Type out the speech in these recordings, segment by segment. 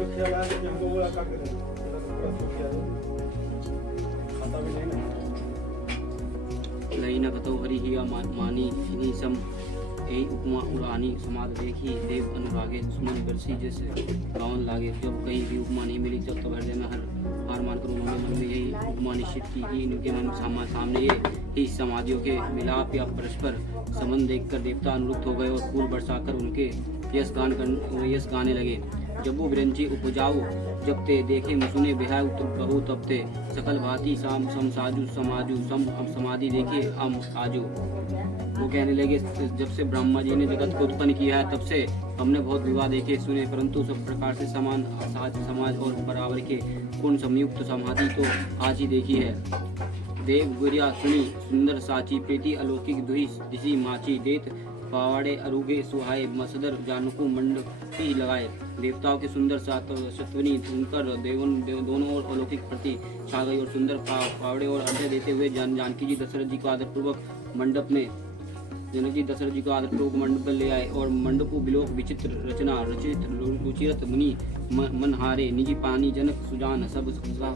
जो ख्याल आया कि हमको वो क्या करें, मेरा तो पूरा सोच किया है, खाता भी नहीं ना। लई न कतो हरि ही मानी इन्हीं सम यही उपमा उड़ानी समाध देखी देव अनुरागे सुमन बरसी जैसे गावन लागे। जब कहीं भी उपमा नहीं मिली जब तब हृदय में हार मान कर उन्होंने मन में यही उपमा निश्चित की कि इनके मन सामने ये ही समाधियों के मिलाप या परस्पर संबंध देखकर देवता अनुरुक्त हो गए और फूल बरसाकर उनके यश गाने लगे। जब वो विरंची उपजाऊ जब ते देखे मुसुने बिहाय बहु तब ते सकल भांति साम सम साजू समाजू सम समाधि देखे अम आजू। वो कहने लगे जब से ब्रह्मा जी ने जगत को उत्पन्न किया है तब से हमने बहुत विवाह देखे सुने, परंतु सब प्रकार से समान समाज और बराबर के पूर्ण संयुक्त समाधि तो आज ही देखी है। देव गुरिया सुनी सुंदर साची प्रीति अलौकिक दुही दिशी माची देत पावाड़े अरुगे सुहाए मसदर जानकू मंडपी लगाए। देवताओं के सुंदर सत्वनी सुनकर दोनों ओर अलौकिक प्रति छा गई और सुंदर पावड़े और अर्घ्य देते हुए जानकी जी दशरथ जी को आदरपूर्वक मंडप में जनक जी दशरथ जी को आदरपूर्वक मंडप में ले आए और मंडप बिलोक विचित्र रचना रचित रुचिरत मुनि मनहारे निजी पानी जनक सुजान सब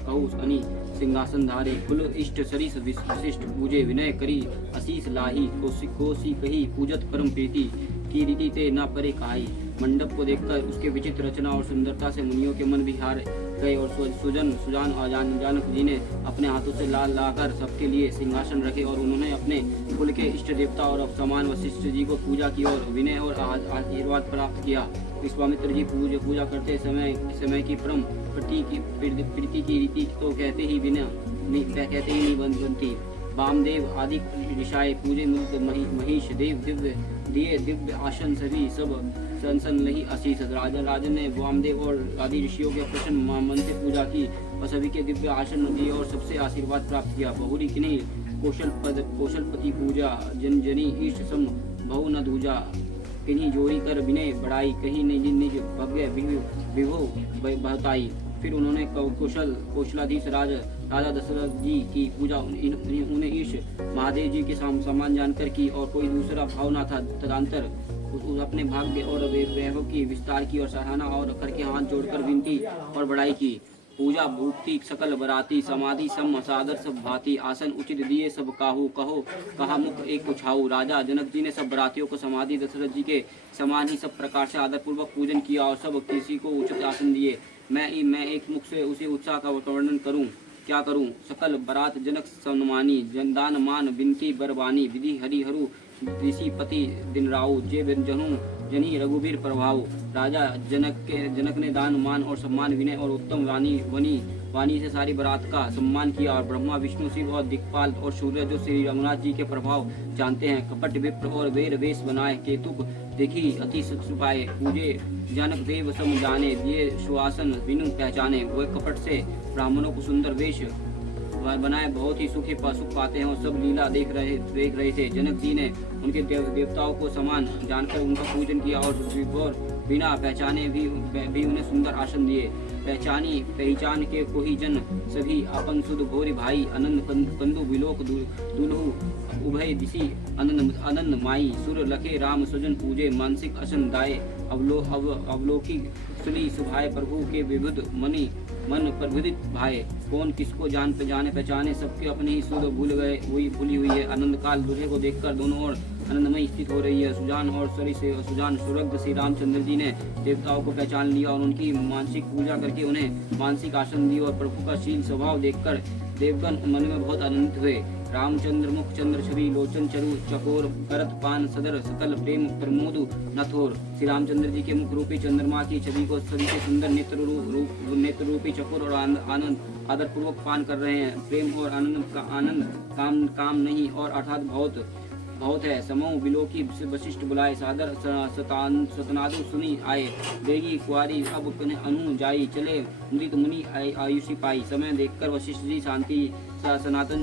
कहु अनी सिंहासन धारे कुल इष्ट सरिस विशिष्ट पूजे विनय करी असीस लाही कोसी कही पूजत परम प्रीति की रीति ते न परे कहाई। मंडप को देखकर उसके विचित्र रचना और सुंदरता से मुनियों के मन भी हार गए और सुजान और जानक जी ने अपने हाथों से लाकर सबके लिए सिंहासन रखे और उन्होंने अपने कुल के इष्ट देवता और समान वशिष्ठ जी को पूजा की और विनय और आशीर्वाद प्राप्त किया। विश्वामित्र जी पूजा करते समय की परम प्रीति की रीति तो कहते ही नहीं बनती। वामदेव आदि ऋषाए पूजे महिष देव दिव्य आसन सभी सब संसन लही आशीष। राजन ने वामदेव और आदि ऋषियों के प्रसन्न मन से पूजा की और सभी के दिव्य आसन दिए और सबसे आशीर्वाद प्राप्त किया। बहुरी किन्हीं कौशलपति पूजा जनी ईश सम बहु न दूजा किन्हीं जोड़ी कर विनय बढ़ाई कहीं निज भव्य विभो बताई। फिर उन्होंने कौशलाधीश राजा दशरथ जी की पूजा उन्हें ईश महादेव जी के समान जानकर की और कोई दूसरा भाव न था। तदंतर अपने भाग्य और वैभव की विस्तार की और सराहना और करके हाथ जोड़कर विनती और बड़ाई की। पूजा भूक्ति सकल बराती समाधि सम सादर सब भांति आसन उचित दिए सब काहू कहो कहा मुख एक उछाऊ। राजा जनक जी ने सब बरातियों को समाधि दशरथ जी के समान ही सब प्रकार से आदर पूर्वक पूजन किया और सब किसी को उचित आसन दिए। मैं एक मुख से उसी उत्साह का वर्णन करूं क्या करूं। सकल बरात जनक सम्मानी जनदान मान बिनती बरबानी विधि हरिहरु ऋषिपति दिन राउ जे जनु जनी रघुवीर प्रभाव। राजा जनक ने दान मान और सम्मान विनय और उत्तम वाणी से सारी बरात का सम्मान किया और ब्रह्मा विष्णु शिव और दिक्पाल और सूर्य जो श्री रघुनाथ जी के प्रभाव जानते हैं कपट विप्र और वेर वेश बनाए केतुक देखी अति सुपाए पूजे जनक देव सम जाने दिए सुआसन विनु पहचाने। वह कपट से ब्राह्मणों को सुंदर वेश बनाए बहुत ही सुख पाते हैं और सब लीला देख रहे थे। जनक जी ने उनके देवताओं को समान जानकर उनका पूजन किया और बिना पहचाने भी उन्हें सुंदर आसन दिए। पहचान के कोई जन सभी अपन सुध भोरी भाई अनंत कंदु विलोक दुलहु उभय दिशी अनंत माई सुर लखे राम सुजन पूजे मानसिक असन दाए अवलोकी सुनी सुभाए प्रभु के विविध मन प्रभुदित भाए। कौन किसको जाने पहचाने सबके अपने ही सुध भूली हुई है। आनंद काल दूल्हे को देखकर दोनों ओर आनंदमय स्थित हो रही है। सुजान सुरग्ध श्री रामचंद्र जी ने देवताओं को पहचान लिया और उनकी मानसिक पूजा करके उन्हें मानसिक आसन दिया और प्रभु का शील स्वभाव देखकर देवगण मन में बहुत आनंदित हुए। रामचंद्र मुख चंद्र छवि लोचन चरु चकोर करत पान सदर सकल प्रेम प्रमोदु नथोर। श्री रामचंद्र जी के मुख रूपी चंद्रमा की छवि को सभी के सुंदर नेत्र रूपी चकोर और आनंद आदर पूर्वक पान कर रहे हैं। प्रेम और आनंद काम नहीं और अर्थात बहुत है। समूह बिलोकी वशिष्ठ बुलाए सादर सतनादु सुनी आए देगी कुआरी अब अनु जाई चले मृत मुनि आयुषी पाई। समय देखकर वशिष्ठ जी शांति सनातन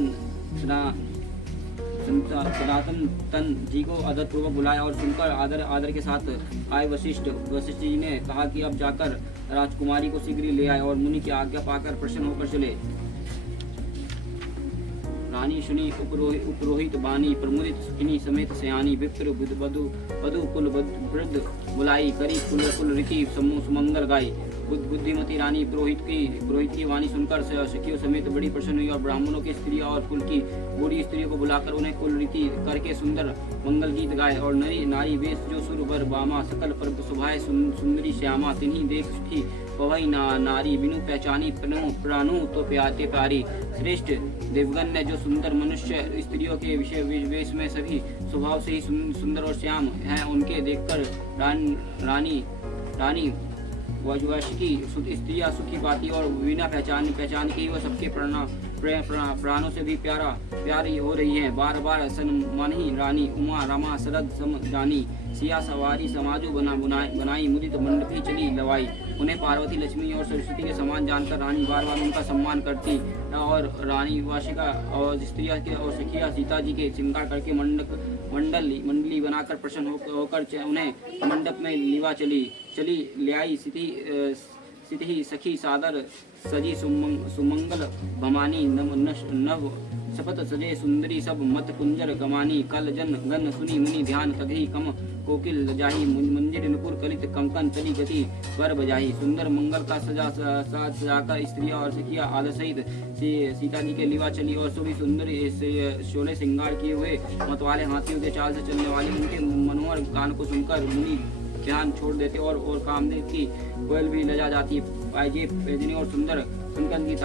तन जी को आदर पूर्वक बुलाया और सुनकर आदर के साथ आए। वशिष्ठ जी ने कहा कि अब जाकर राजकुमारी को शीघ्र ले आए और मुनि की आज्ञा पाकर प्रसन्न होकर चले। रानी सुनी उपरोहित बानी प्रमुदित सुखिनी समेत सयानी विप्र वधु कुल वृद्ध बुलाई, करी कुल कुल रीति समूह सुमंगल गाई। बुद्धिमती रानी पुरोहित की वाणी सुनकर सखियों समेत बड़ी प्रसन्न हुई और ब्राह्मणों की स्त्रियों और कुल की बूढ़ी स्त्रियों को बुलाकर उन्हें कुल रीति करके सुंदर मंगल गीत गाए। और नारी वेश जो सुर बर बामा सकल पर शोभाए सुंदरी श्यामा, तिन्हीं देख सुखी पवई नारी, बिनु पहचानी प्राणु तो प्याते प्यारी। श्रेष्ठ देवगण ने जो सुंदर मनुष्य स्त्रियों के विषय वेश में सभी स्वभाव से ही सुंदर और श्याम हैं, उनके देखकर रानी वश की स्त्रियां सुखी पाती और बिना पहचान के ही वह सबके प्राणों से भी प्यारी हो रही है। बार बार सन्मानी रानी उमा रमा शरद सम जानी, सिया सवारी समाजो बनाई मुदित मंडपी चली लवाई। उन्हें पार्वती लक्ष्मी और सरस्वती के समान जानकर रानी बार बार उनका सम्मान करती और रानी वाशिका और स्त्रियां के और सखिया सीता जी के श्रृंगार करके मंडली बनाकर प्रसन्न होकर उन्हें मंडप में लीवा चली ले आई। सिद्धि सखी सादर सजी सुमंगल भमानी, नव शपथ सजे सुंदरी सब मत कुंजर गमानी। कल जन गन सुनी मुनि ध्यान तगही कम कोकिल जाही, मंजिर नुपुर कलित कंकन चली गति वर बजाही। सुंदर मंगल का सजाकर स्त्रियां और सखिया आदर सहित सीता जी के लिवा चली और सभी सुंदर शोले श्रृंगार किए हुए मतवाले हाथियों के चाल से चलने वाले उनके मनोहर गान को सुनकर मुनि ध्यान छोड़ देते और कामदेव की कोयल भी लजा जाती है। पायजेब पैजनी और सुंदर कंकन की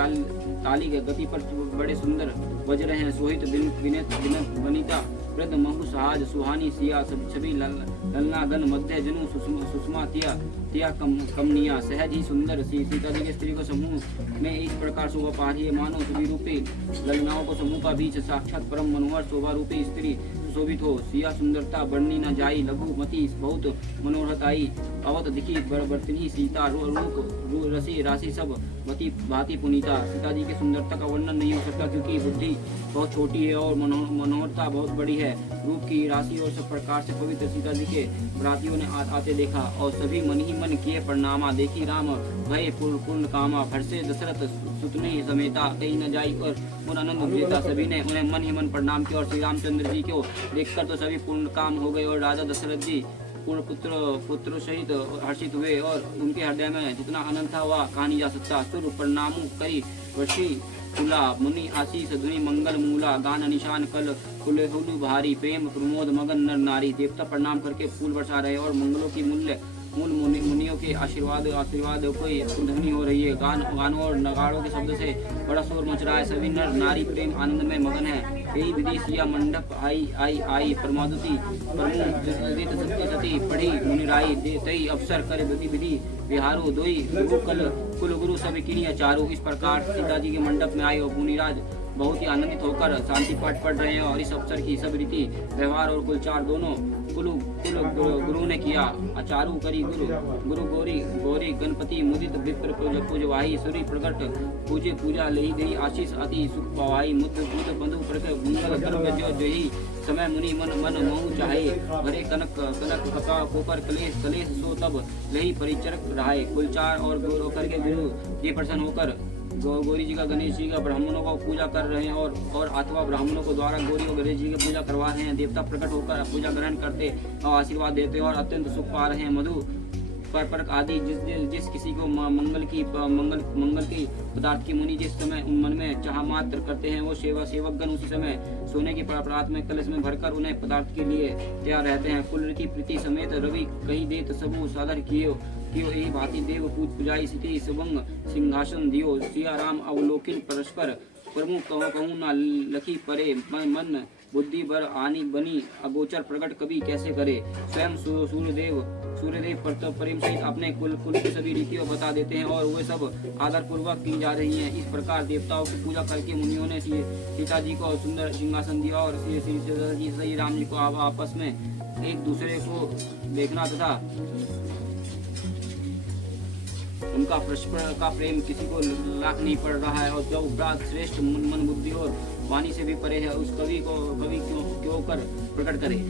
ताली के गति पर बड़े सुंदर बज रहे हैं। सोहित विनत वनिता वृद्ध महु सहाज सुहानी सिया सभी ललना गन मध्य जनु सुषमा तिया कमनिया। सहज ही सुंदर सीता जी के स्त्री को समूह में इस प्रकार शोभा पा रही है मानो रूपी ललनाओं को समूह का बीच साक्षात परम मनोहर शोभा रूपी स्त्री शोभित हो। सिया सुंदरता बढ़नी न जाई, लघुमती बहुत मनोहरताई। अवत दिखी बर्तनी सीता रूप रसी राशि सब भांति पुनीता। सीता जी की सुंदरता का वर्णन नहीं हो सकता क्योंकि बुद्धि बहुत छोटी है और मनोहरता बहुत बड़ी है। रूप की राशि और सब प्रकार से पवित्र सीता जी के भ्रातियों ने आते देखा और सभी मन ही मन किए प्रणामा। देखी राम भय पूर्ण कामा, भरसे दशरथ सुतने समेता। कहीं न जाई और उन आनंद देता, सभी ने उन्हें मन ही मन प्रणाम किया। और श्री रामचंद्र जी को देखकर तो सभी पूर्ण काम हो गए और राजा दशरथ जी पूर्ण पुत्र सहित हर्षित हुए और उनके हृदय में जितना आनंद था वह कहा नहीं जा सकता। सुर प्रणामु करी वर्षी तुला, मुनि आशीष धुनि मंगल मूला। गान निशान कल कुलहुलु भारी, प्रेम प्रमोद मगन नर नारी। देवता प्रणाम करके फूल बरसा रहे और मंगलों की मूल मुनियों के आशीर्वाद कोई ध्वनि हो रही है। गानों और नगाड़ों के शब्द से बड़ा शोर मच रहा है। सभी नर नारी प्रेम आनंद में मगन है। यही विधि सिया मंडप आई परमादुति सती पढ़ी मुनिराई। तई अवसर करे विधि विहारो दोई कुल गुरु सब किनी अचारो। इस प्रकार सीता जी के मंडप में आए और मुनिराज बहुत ही आनंदित होकर शांति पाठ पढ़ रहे हैं और इस अवसर की सब रीति व्यवहार और कुलचार दोनों कुल गुरु ने किया। आचारू करी गुरु गौरी गणपति मुदित विप्र पूजवाही। सूर्य प्रकट पूजे पूजा लही गई, आशीष अति सुख पवाई। मुद्ध बंधु प्रकट मंगल द्रव्य जो जही, समय मुनि मन मोह चाहे। भरे कनक कपा कोपर कलेश सो तब लही परिचरक रहाए। कुलचार और गौरव करके गुरु जी प्रसन्न होकर गौरी जी का गणेश जी का ब्राह्मणों को पूजा कर रहे हैं और अथवा ब्राह्मणों को द्वारा गौरी और गणेश जी की पूजा करवा रहे हैं। देवता प्रकट होकर पूजा ग्रहण करते और आशीर्वाद देते और अत्यंत सुख पा रहे हैं। मधु परक आदि जिस किसी को मंगल की पदार्थ की मुनि जिस समय मन में चाह मात्र करते हैं वो सेवकगण उसी समय सोने की प्रात में कलश में भरकर उन्हें पदार्थ के लिए तैयार रहते हैं। कुल रीति प्रीति समेत रवि कही देत सबू सादर कियो यही भांति देव पूजाई स्थिति सुभंग सिंहासन दियो। सिया राम अवलोकिन परस्पर प्रमुख कहूँ न लखी परे। मन बुद्धि बर आनी बनी अगोचर प्रकट कभी कैसे करे। स्वयं सूर्यदेव प्रेम सहित अपने कुल की सभी रीतियों बता देते हैं और वे सब आदर पूर्वक की जा रही हैं। इस प्रकार देवताओं की पूजा करके मुनियों ने सीता जी को सुंदर सिंहासन दिया और श्री राम जी को आपस में एक दूसरे को देखना तथा उनका परस्पर का प्रेम किसी को लाख नहीं पड़ रहा है। और जो उपराध श्रेष्ठ मन बुद्धि और वाणी से भी परे है उस कवि क्यों कर प्रकट करे।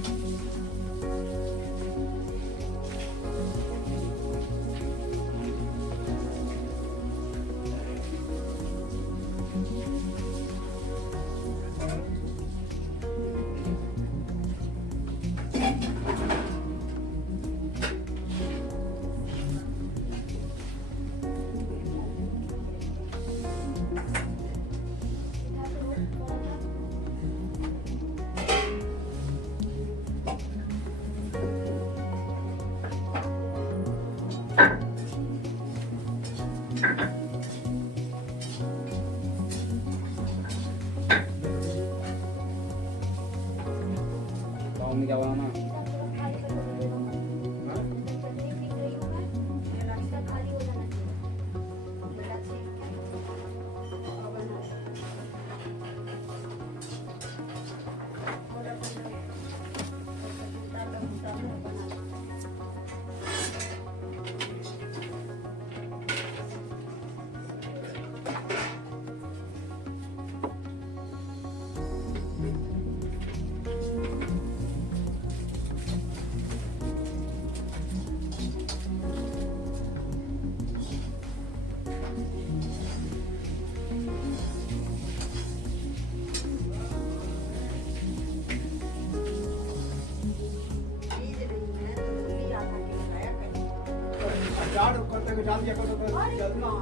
झाड़ करते हुए डाल दिया करो अरे जल्दी। वाह,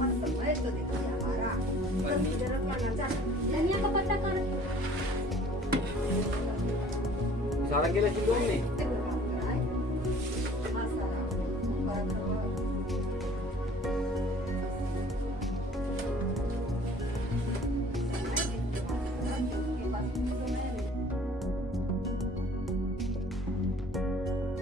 मस्त है तो देखिए हमारा जल्दी जरूरत करना चाहिए। धनिया का पत्ता कर सारा केला छिल दो हमने देखो